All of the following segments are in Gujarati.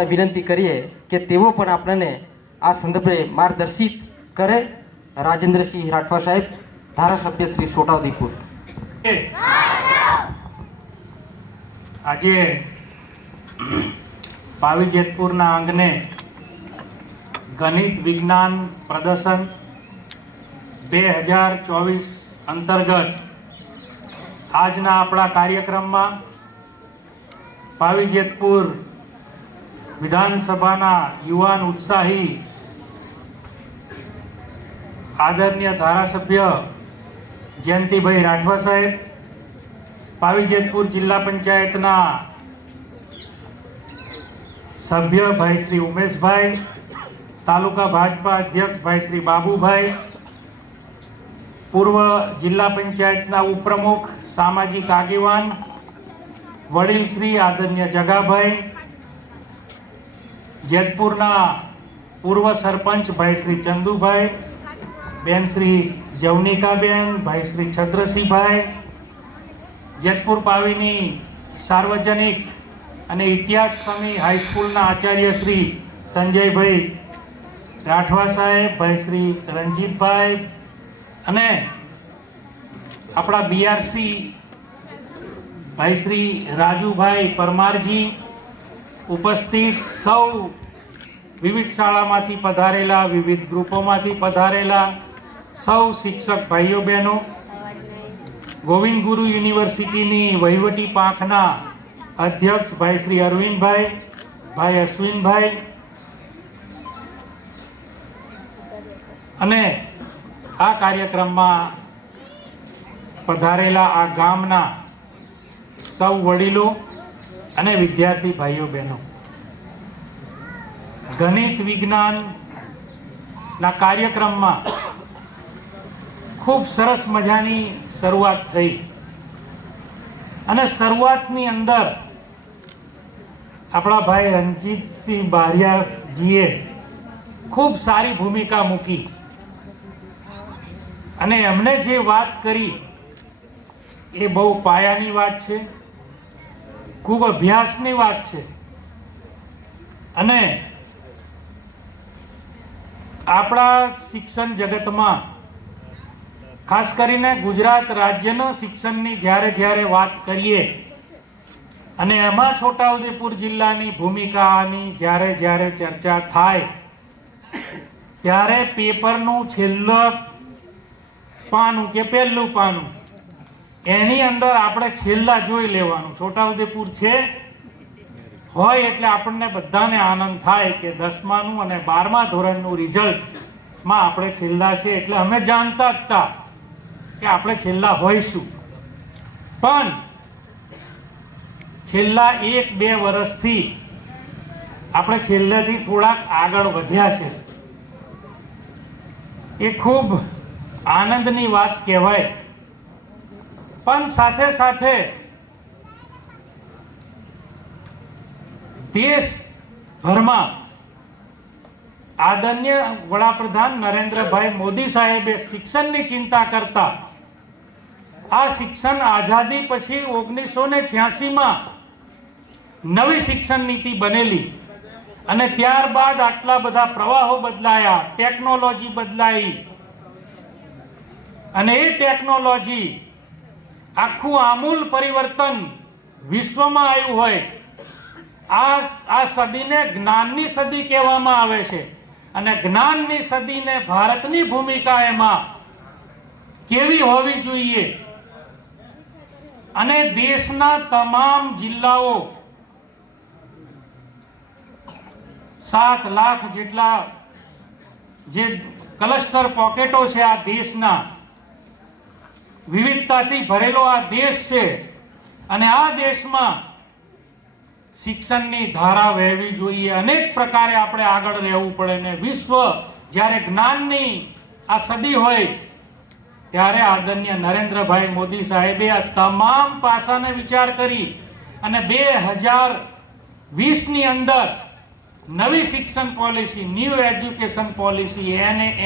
આપણે વિનંતી કરીએ કે તેઓ પણ આપણને આ સંદર્ભે માર્ગદર્શિત કરે. રાજેન્દ્રસિંહ રાઠવા સાહેબ, ધારાસભ્ય શ્રી છોટાઉદેપુર. આજે પાવી જેતપુરના આંગણે ગણિત વિજ્ઞાન પ્રદર્શન 2024 અંતર્ગત આજના આપણા કાર્યક્રમમાં પાવી જેતપુર વિધાનસભાના યુવાન ઉત્સાહી આદરણીય ધારાસભ્ય જયંતિભાઈ રાઠવા સાહેબ, પાવી જેતપુર જિલ્લા પંચાયતના સભ્ય ભાઈ શ્રી ઉમેશભાઈ, તાલુકા ભાજપા અધ્યક્ષ ભાઈ શ્રી બાબુભાઈ, પૂર્વ જિલ્લા પંચાયતના ઉપપ્રમુખ સામાજિક આગેવાન વડીલ શ્રી આદરણીય જગાભાઈ, જેતપુરના પૂર્વ સરપંચ ભાઈ શ્રી ચંદુભાઈ, બેન શ્રી જવનિકાબેન, ભાઈ શ્રી છદ્રસિંહભાઈ, જેતપુર પાવીની સાર્વજનિક અને ઇતિહાસ સમી હાઈસ્કૂલના આચાર્ય શ્રી સંજયભાઈ રાઠવા સાહેબ, ભાઈ શ્રી રંજીતભાઈ અને આપણા બીઆરસી ભાઈ શ્રી રાજુભાઈ પરમારજી, ઉપસ્થિત સૌ વિવિધ શાળામાંથી પધારેલા, વિવિધ ગ્રુપોમાંથી પધારેલા સૌ શિક્ષક ભાઈઓ બહેનો, ગોવિંદ ગુરુ યુનિવર્સિટીની વહીવટી પાંખના અધ્યક્ષ ભાઈ શ્રી અરવિંદભાઈ, ભાઈ અશ્વિનભાઈ અને આ કાર્યક્રમમાં પધારેલા આ ગામના સૌ વડીલો અને વિદ્યાર્થી ભાઈઓ બહેનો. ગણિત વિજ્ઞાનના કાર્યક્રમમાં ખૂબ સરસ મજાની શરૂઆત થઈ અને શરૂઆતની અંદર આપણા ભાઈ રણજીતસિંહ બારિયાજીએ ખૂબ સારી ભૂમિકા મૂકી અને એમણે જે વાત કરી એ બહુ પાયાની વાત છે, ખૂબ અભ્યાસની વાત છે અને આપણા શિક્ષણ જગતમાં ખાસ કરીને ગુજરાત રાજ્યના શિક્ષણની જ્યારે વાત કરીએ અને એમાં છોટાઉદેપુર જિલ્લાની ભૂમિકાની જ્યારે ચર્ચા થાય ત્યારે પેપરનું છેલ્લું પાનું કે પહેલું પાનું એની અંદર આપણે છેલ્લા જોઈ લેવાનું. છોટાઉદેપુર છે હોય એટલે આપણને બધાને આનંદ થાય કે 10માનું અને 12મા ધોરણનું રિઝલ્ટમાં આપણે છેલ્લા છે, એટલે અમે જાણતા જ હતા કે આપણે છેલ્લા હોઈશું. પણ છેલ્લા 1-2 વર્ષથી આપણે છેલ્લેથી થોડાક આગળ વધ્યા છે. એ ખૂબ આનંદની વાત કહેવાય. પણ સાથે સાથે દેશભરમાં આદરણીય વડાપ્રધાન નરેન્દ્રભાઈ મોદી સાહેબે શિક્ષણની ચિંતા કરતા આ શિક્ષણ આઝાદી પછી 1986માં નવી શિક્ષણ નીતિ બનેલી અને ત્યારબાદ આટલા બધા પ્રવાહો બદલાયા, ટેકનોલોજી બદલાઈ અને એ ટેકનોલોજી આખું આમૂલ પરિવર્તન વિશ્વમાં આવ્યું હોય. આ સદીને જ્ઞાનની સદી કહેવામાં આવે છે અને જ્ઞાનની સદીને ભારતની ભૂમિકા એમાં કેવી હોવી જોઈએ અને દેશના તમામ જિલ્લાઓ 7 લાખ જેટલા જે ક્લસ્ટર પોકેટો છે આ દેશના, વિવિધતાથી ભરેલો આ દેશ છે અને આ દેશમાં શિક્ષણની ધારા વહેવી જોઈએ. અનેક પ્રકારે આપણે આગળ રહેવું પડે ને વિશ્વ જ્યારે જ્ઞાનની આ સદી હોય ત્યારે આદરણીય નરેન્દ્રભાઈ મોદી સાહેબે આ તમામ પાસાને વિચાર કરી અને 2020ની અંદર નવી શિક્ષણ policy, new education policy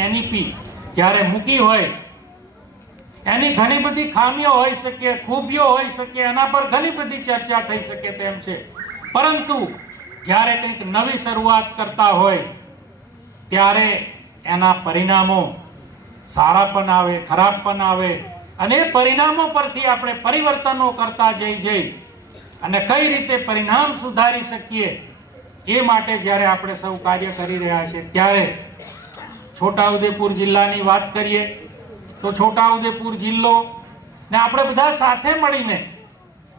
NEP જ્યારે મૂકી હોય, એની ઘણી બધી ખામીઓ હોઈ શકે, ખૂબીઓ હોઈ શકે, એના પર ઘણી બધી ચર્ચા થઈ શકે તેમ છે. પરંતુ જ્યારે કંઈક નવી શરૂઆત કરતા હોય ત્યારે એના પરિણામો સારા પણ આવે, ખરાબ પણ આવે, અને એ પરિણામો પરથી આપણે પરિવર્તનો કરતા જઈ અને કઈ રીતે પરિણામ સુધારી શકીએ એ માટે જ્યારે આપણે સૌ કાર્ય કરી રહ્યા છીએ ત્યારે છોટાઉદેપુર જિલ્લાની વાત કરીએ તો છોટાઉદેપુર જિલ્લો ને આપણે બધા સાથે મળીને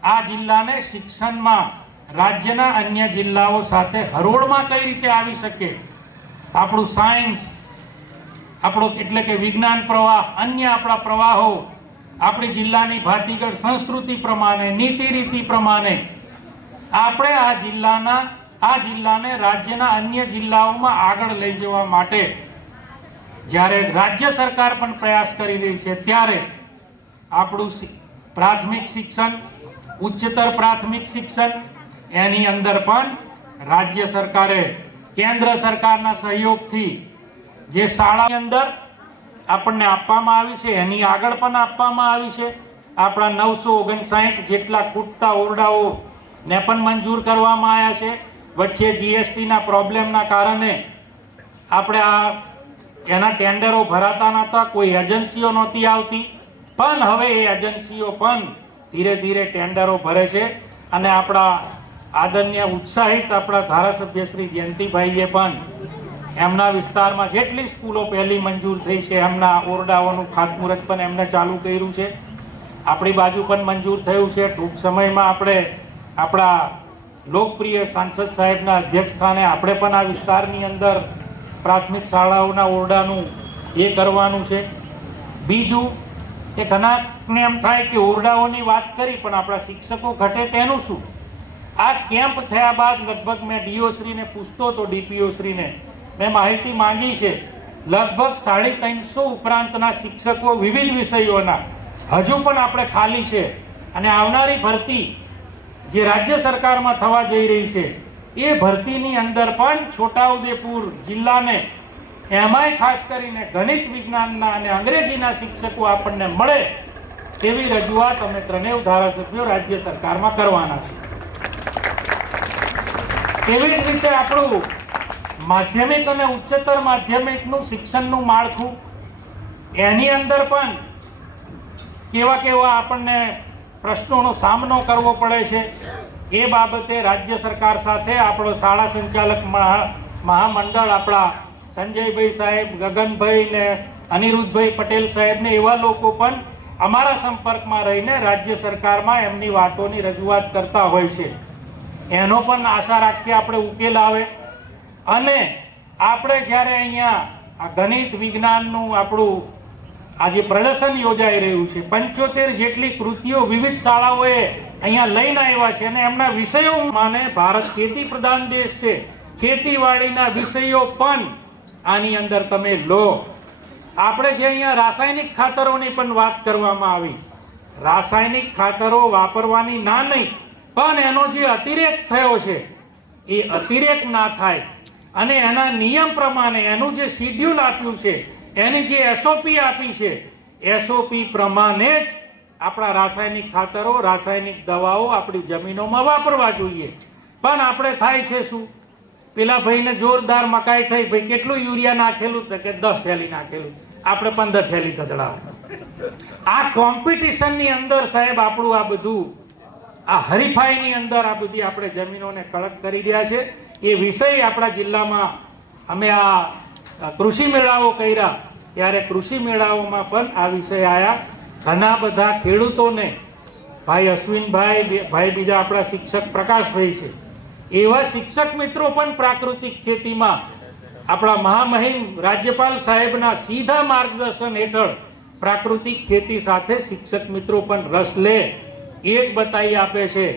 આ જિલ્લાને શિક્ષણમાં રાજ્યના અન્ય જિલ્લાઓ સાથે હરોળમાં કઈ રીતે આવી શકે, આપણું સાયન્સ, આપણો એટલે કે વિજ્ઞાન પ્રવાહ, અન્ય આપણા પ્રવાહો, આપણી જિલ્લાની ભાતીગળ સંસ્કૃતિ પ્રમાણે, નીતિ રીતિ પ્રમાણે આપણે આ જિલ્લાને રાજ્યના અન્ય જિલ્લાઓમાં આગળ લઈ જવા માટે જ્યારે રાજ્ય સરકાર પણ પ્રયાસ કરી રહી છે ત્યારે આપણું પ્રાથમિક શિક્ષણ, ઉચ્ચતર પ્રાથમિક શિક્ષણ એની અંદર પણ રાજ્ય સરકારે કેન્દ્ર સરકારના સહયોગથી જે શાળાની અંદર આપણને આપવામાં આવી છે એની આગળ પણ આપવામાં આવી છે. આપણા 959 જેટલા ખૂટતા ઓરડાઓ ને પણ મંજૂર કરવામાં આવ્યા છે. વચ્ચે જીએસટીના પ્રોબ્લેમના કારણે આપણે એના ટેન્ડરો ભરાતા નહોતા, કોઈ એજન્સીઓ નહોતી આવતી, પણ હવે એ એજન્સીઓ પણ ધીરે ધીરે ટેન્ડરો ભરે છે અને આપણા આદરણીય ઉત્સાહિત આપણા ધારાસભ્ય શ્રી જયંતિભાઈએ પણ એમના વિસ્તારમાં જેટલી સ્કૂલો પહેલી મંજૂર થઈ છે એમના ઓરડાઓનું ખાતમુહૂર્ત પણ એમને ચાલુ કર્યું છે. આપણી બાજુ પણ મંજૂર થયું છે. ટૂંક સમયમાં આપણે આપણા લોકપ્રિય સાંસદ સાહેબના અધ્યક્ષ સ્થાને આપણે પણ આ વિસ્તારની અંદર પ્રાથમિક શાળાઓના ઓરડાનું એ કરવાનું છે. બીજું કે ઘણાને એમ થાય કે ઓરડાઓની વાત કરી પણ આપણા શિક્ષકો ઘટે તેનું શું? આ કેમ્પ થયા બાદ લગભગ મેં ડીઓ શ્રીને પૂછતો હતો, ડીપીઓ શ્રીને મેં માહિતી માંગી છે, લગભગ 350 ઉપરાંતના શિક્ષકો વિવિધ વિષયોના હજુ પણ આપણે ખાલી છે અને આવનારી ભરતી જે રાજ્ય સરકારમાં થવા જઈ રહી છે એ ભરતીની અંદર પણ છોટાઉદેપુર જિલ્લાને એમાંય ખાસ કરીને ગણિત વિજ્ઞાનના અને અંગ્રેજીના શિક્ષકો આપણને મળે તેવી રજૂઆત અમે 93 ધારાસભ્યો રાજ્ય સરકારમાં કરવાના છે. તેવી જ રીતે આપણું માધ્યમિક અને ઉચ્ચતર માધ્યમિકનું શિક્ષણનું માળખું એની અંદર પણ કેવા આપણને પ્રશ્નોનો સામનો કરવો પડે છે એ બાબતે રાજ્ય સરકાર સાથે આપણો શાળા સંચાલક મહામંડળ આપણા સંજયભાઈ સાહેબ, ગગનભાઈ ને અનિરુદ્ધભાઈ પટેલ સાહેબ ને એવા લોકો પણ અમારા સંપર્કમાં રહીને રાજ્ય સરકારમાં એમની વાતોની રજૂઆત કરતા હોય છે. એનો પણ આશા રાખીએ આપણે ઉકેલ આવે. અને આપણે જ્યારે અહીંયા આ ગણિત વિજ્ઞાનનું આપણું આજે પ્રદર્શન યોજાઈ રહ્યું છે, 75 જેટલી કૃતિઓ વિવિધ શાળાઓએ અહીંયા લઈને આવ્યા છે અને એમના વિષયો માને ભારત ખેતી પ્રધાન દેશ છે, ખેતીવાડીના વિષયો પણ આની અંદર તમે લો. આપણે જે અહીંયા રાસાયણિક ખાતરોની પણ વાત કરવામાં આવી, રાસાયણિક ખાતરો વાપરવાની ના નહીં, પણ એનો જે અતિરેક થયો છે એ અતિરેક ના થાય અને એના નિયમ પ્રમાણે એનું જે શિડ્યુલ આપ્યું છે, એની જે એસઓપી આપી છે, એસઓપી પ્રમાણે જ આપણા રાસાયણિક ખાતરો, રાસાયણિક દવાઓ આપણી જમીનોમાં વાપરવા જોઈએ. પણ આપણે થાય છે શું, પેલા ભાઈને જોરદાર મકાઈ થઈ, ભાઈ કેટલું યુરિયા નાખેલું, તો કે 10 થેલી નાખેલું, આપણે 15 થેલી ધધડાવ. આ કોમ્પિટિશનની અંદર સાહેબ આપણું આ બધું આ હરીફાઈની અંદર આ બધી આપણે જમીનોને કડક કરી રહ્યા છે. એ વિષય આપણા જિલ્લામાં અમે આ કૃષિ મેળાઓ કર્યા ત્યારે કૃષિ મેળાઓમાં પણ આ વિષય આવ્યા. ઘણા બધા ખેડૂતોને, ભાઈ અશ્વિનભાઈ, ભાઈ બીજા આપણા શિક્ષક પ્રકાશભાઈ છે, એવા શિક્ષક મિત્રો પણ પ્રાકૃતિક ખેતીમાં આપણા મહામહિમ રાજ્યપાલ સાહેબના સીધા માર્ગદર્શન હેઠળ પ્રાકૃતિક ખેતી સાથે શિક્ષક મિત્રો પણ રસ લે. એ જ બતાવી આપે છે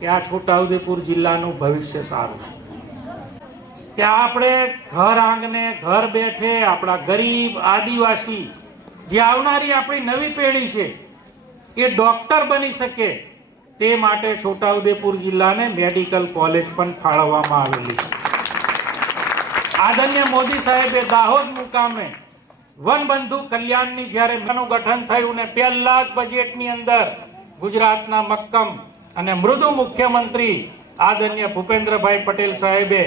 કે આ છોટાઉદેપુર જિલ્લાનું ભવિષ્ય સારું છે. ત્યાં આપણે ઘર આંગણે ઘર બેઠે આપણા ગરીબ આદિવાસી જે આવનારી આપણી નવી પેઢી છે એ ડોક્ટર બની શકે તે માટે છોટાઉદેપુર જિલ્લાને મેડિકલ કોલેજ પણ ફાળવવામાં આવેલી છે. આદરણીય મોદી સાહેબે દાહોદ મુકામે વનબંધુ કલ્યાણની જ્યારે ગઠન થયું ને પહેલા જ બજેટની અંદર ગુજરાતના મક્કમ અને મૃદુ મુખ્યમંત્રી આદરણીય ભૂપેન્દ્રભાઈ પટેલ સાહેબે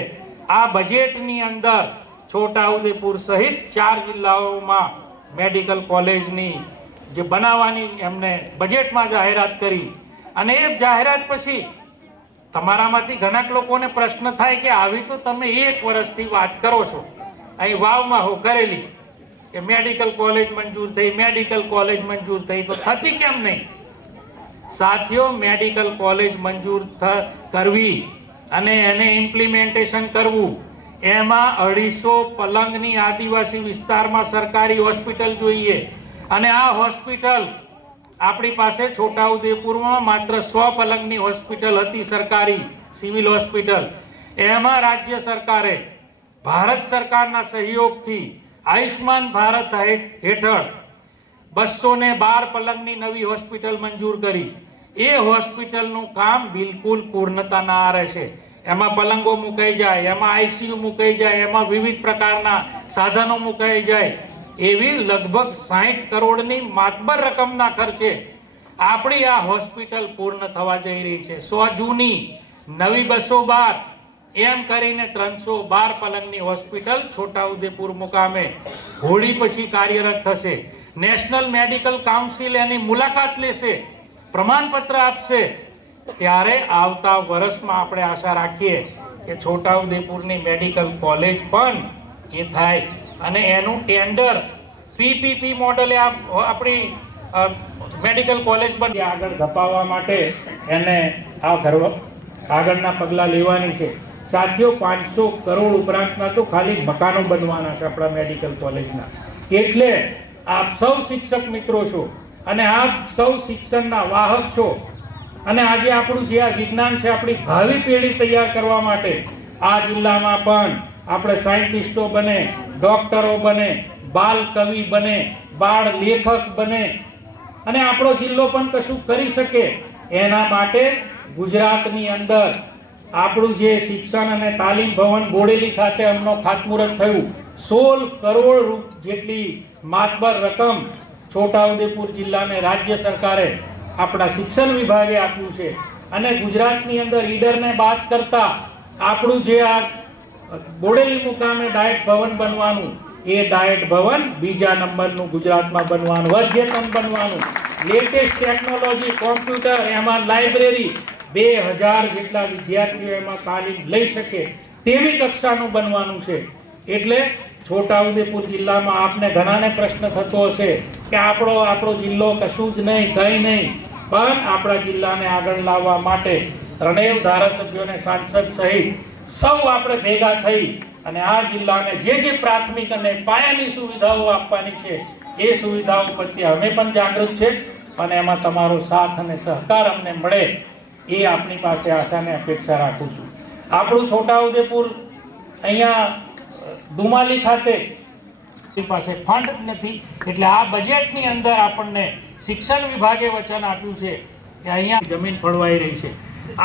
આ બજેટની અંદર છોટાઉદેપુર સહિત 4 જિલ્લાઓમાં મેડિકલ કોલેજની જે બનાવવાની એમને બજેટમાં જાહેરાત કરી. અને એ જાહેરાત પછી તમારામાંથી ઘણા લોકોને પ્રશ્ન થાય કે આવી તો તમે 1 વર્ષથી વાત કરો છો, અહીં વાવમાં હો કરેલી કે મેડિકલ કોલેજ મંજૂર થઈ, મેડિકલ કોલેજ મંજૂર થઈ, તો થતી કેમ નહીં? સાથીઓ, મેડિકલ કોલેજ મંજૂર કરવી અને એને ઇમ્પ્લિમેન્ટેશન કરવું, એમાં 250 પલંગની આદિવાસી વિસ્તારમાં સરકારી હોસ્પિટલ જોઈએ. અને આ હોસ્પિટલ આપણી પાસે છોટાઉદેપુરમાં માત્ર 100 પલંગની હોસ્પિટલ હતી, સરકારી સિવિલ હોસ્પિટલ. એમાં રાજ્ય સરકારે ભારત સરકારના સહયોગથી આયુષ્માન ભારત હેઠળ 212 પલંગની નવી હોસ્પિટલ મંજૂર કરી. એ હોસ્પિટલનું કામ બિલકુલ પૂર્ણતાના આરે છે. એમાં પલંગો મુકાઈ જાય, એમાં આઈસીયુ મુકાઈ જાય, એમાં વિવિધ પ્રકારના સાધનો મુકાઈ જાય. એવી લગભગ 60 કરોડની માતબર રકમના ખર્ચે આપણી આ હોસ્પિટલ પૂર્ણ થવા જઈ રહી છે. 100 જૂની, નવી 212, એમ કરીને 312 પલંગની હોસ્પિટલ છોટાઉદેપુર મુકામે હોળી પછી કાર્યરત થશે. નેશનલ મેડિકલ કાઉન્સિલ એની મુલાકાત લેશે, પ્રમાણપત્ર આપશે. ત્યારે આવતા વર્ષમાં આપણે આશા રાખીએ કે છોટાઉદેપુરની મેડિકલ કોલેજ પણ એ થાય અને એનું ટેન્ડર પીપીપી મોડલે આપણી મેડિકલ કોલેજ પણ આગળ ધપાવવા માટે એને આગળના પગલાં લેવાની છે. સાથીઓ, 500 કરોડ ઉપરાંતના તો ખાલી મકાનો બનવાના છે આપણા મેડિકલ કોલેજના. એટલે આપ સૌ શિક્ષક મિત્રો છો અને આપ સૌ શિક્ષણના વાહક છો. અને આજે આપણું જે આ વિજ્ઞાન છે, આપણી ભાવિ પેઢી તૈયાર કરવા માટે આ જિલ્લામાં પણ આપણે સાયન્ટિસ્ટો બને, ડોક્ટરો બને, બાલ કવિ બને, બાળ લેખક બને અને આપણો જિલ્લો પણ કશું કરી શકે. એના માટે ગુજરાતની અંદર આપણું જે શિક્ષણ અને તાલીમ ભવન બોડેલી ખાતે એમનો ખાતમુહૂર્ત થયું. 16 કરોડ જેટલી માતબર રકમ છોટાઉદેપુર જિલ્લાને રાજ્ય સરકારે આપણા શિક્ષણ વિભાગે આપ્યું છે. અને ગુજરાતની અંદર ઈડરને બાદ કરતા આપણું જે આ બોડેલી મુકામે ડાયટ ભવન બનવાનું, એ ડાયટ ભવન બીજા નંબરનું ગુજરાતમાં બનવાનું, અદ્યતન બનવાનું, લેટેસ્ટ ટેકનોલોજી, કોમ્પ્યુટર, એમાં લાઇબ્રેરી, 2000 જેટલા વિદ્યાર્થીઓ એમાં તાલીમ લઈ શકે તેવી કક્ષાનું બનવાનું છે. એટલે છોટાઉદેપુર જિલ્લામાં આપને ઘણાને પ્રશ્ન થતો હશે કે આપણો જિલ્લો કશું જ નહીં, કંઈ નહીં. પણ આપણા જિલ્લાને આગળ લાવવા માટે 93 ધારાસભ્યોને સાંસદ સહિત સૌ આપણે ભેગા થઈ અને આ જિલ્લાને જે પ્રાથમિક અને પાયાની સુવિધાઓ આપવાની છે એ સુવિધાઓ પ્રત્યે અમે પણ જાગૃત છે. અને એમાં તમારો સાથ અને સહકાર અમને મળે એ આપની પાસે આશાને અપેક્ષા રાખું છું. આપણું છોટાઉદેપુર અહીંયા દુમાલી ખાતે પાસે ફંડ નથી, એટલે આ બજેટની અંદર આપણને શિક્ષણ વિભાગે વચન આપ્યું છે કે અહીંયા જમીન ફળવાઈ રહી છે.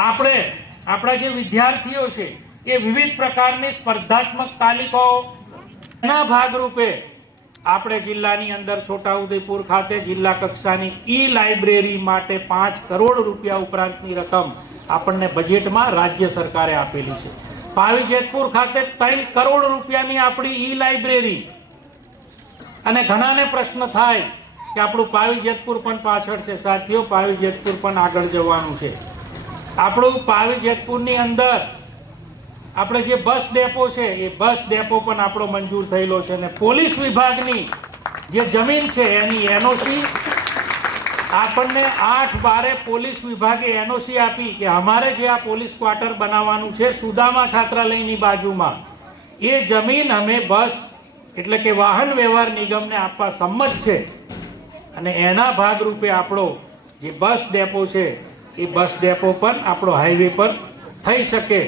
આપણા જે વિદ્યાર્થીઓ છે એ વિવિધ પ્રકારની સ્પર્ધાત્મક તાલીમોના ભાગરૂપે આપણે જિલ્લાની અંદર છોટાઉદેપુર ખાતે જિલ્લા કક્ષાની ઈ લાઇબ્રેરી માટે 5 કરોડ રૂપિયા ઉપરાંતની રકમ આપણને બજેટમાં રાજ્ય સરકારે આપેલી છે. પાવીજેતપુર ખાતે 3 કરોડ રૂપિયાની આપણી ઈ લાઇબ્રેરી. અને ઘણાને પ્રશ્ન થાય કે આપણું પાવીજેતપુર પણ પાછળ છે. સાથીઓ, પાવીજેતપુર પણ આગળ જવાનું છે. આપણું પાવીજેતપુરની અંદર આપણે જે બસ ડેપો છે એ બસ ડેપો પણ આપણો મંજૂર થયેલો છે. અને પોલીસ વિભાગની જે જમીન છે એની એનઓસી આપણને 8/12 પોલીસ વિભાગે એનઓસી આપી કે અમારે જે આ પોલીસ ક્વાર્ટર બનાવવાનું છે સુદામા છાત્રાલયની બાજુમાં, એ જમીન અમે બસ એટલે કે વાહન વ્યવહાર નિગમને આપવા સંમત છે. અને એના ભાગરૂપે આપણો જે બસ ડેપો છે એ બસ ડેપો પણ આપણો હાઈવે પર થઈ શકે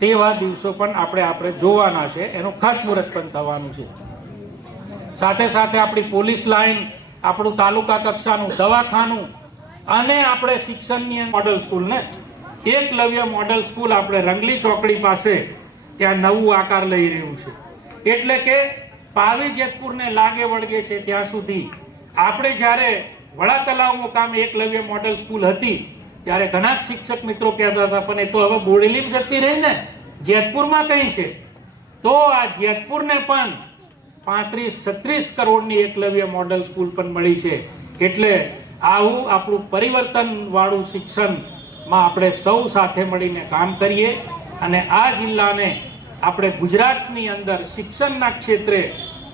તેવા દિવસો પણ આપણે જોવાના છે. એનું ખાતમુહૂર્ત પણ થવાનું છે. સાથે સાથે આપણી પોલીસ લાઇન, આપણું તાલુકા કક્ષાનું દવાખાનું અને આપણે શિક્ષણની મોડલ સ્કૂલને એકલવ્ય મોડલ સ્કૂલ આપણે રંગલી ચોકડી પાસે ત્યાં નવું આકાર લઈ રહ્યું છે. એટલે કે પાવીજેતપુરને લાગે વળગે છે ત્યાં સુધી આપણે જ્યારે વડા તલાવ મુકામે એકલવ્ય મોડલ સ્કૂલ હતી ત્યારે ઘણા જ શિક્ષક મિત્રો કહેતા હતા પણ એ તો હવે બોડેલીમાં જતી રહી ને, જેતપુરમાં કઈ છે? તો આ જેતપુરને પણ 35-36 કરોડની એકલવ્ય મોડલ સ્કૂલ પણ મળી છે. એટલે આવું આપણું પરિવર્તન વાળું શિક્ષણમાં આપણે સૌ સાથે મળીને કામ કરીએ અને આ જિલ્લાને આપણે ગુજરાતની અંદર શિક્ષણના ક્ષેત્રે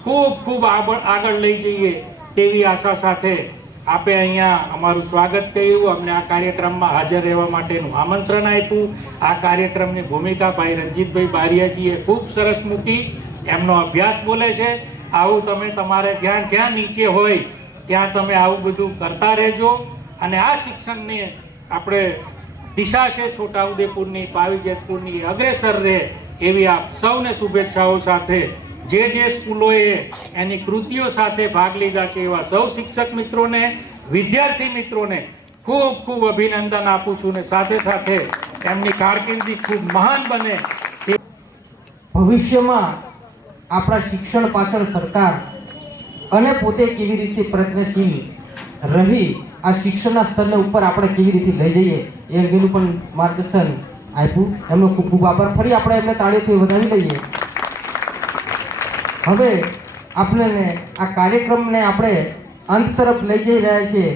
ખૂબ આગળ લઈ જઈએ તેવી આશા સાથે આપે અહીંયા અમારું સ્વાગત કર્યું, અમને આ કાર્યક્રમમાં હાજર રહેવા માટેનું આમંત્રણ આપ્યું. આ કાર્યક્રમની ભૂમિકા ભાઈ રણજીતભાઈ બારિયાજીએ ખૂબ સરસ મૂકી, એમનો અભ્યાસ બોલે છે. આવું તમે તમારે જ્યાં જ્યાં નીચે હોય ત્યાં તમે આવું બધું કરતા રહેજો અને આ શિક્ષણની આપણે દિશા છે છોટાઉદેપુરની, પાવી જેતપુરની અગ્રેસર રહે એવી આપ સૌને શુભેચ્છાઓ સાથે જે સ્કૂલોએ એની કૃતિઓ સાથે ભાગ લીધા છે એવા સૌ શિક્ષક મિત્રોને, વિદ્યાર્થી મિત્રોને ખૂબ અભિનંદન આપું છું ને સાથે સાથે એમની કારકિર્દી ખૂબ મહાન બને. ભવિષ્યમાં આપણા શિક્ષણ પાછળ સરકાર અને પોતે કેવી રીતે પ્રયત્નશીલ રહી આ શિક્ષણના સ્તરને ઉપર આપણે કેવી રીતે લઈ જઈએ એ અંગેનું પણ માર્ગદર્શન આપ્યું. એમનો ખૂબ આભાર. ફરી આપણે એમને તાળીઓથી વધાવી લઈએ. હવે આપણે આ કાર્યક્રમને આપણે અંત તરફ લઈ જઈ રહ્યા છીએ.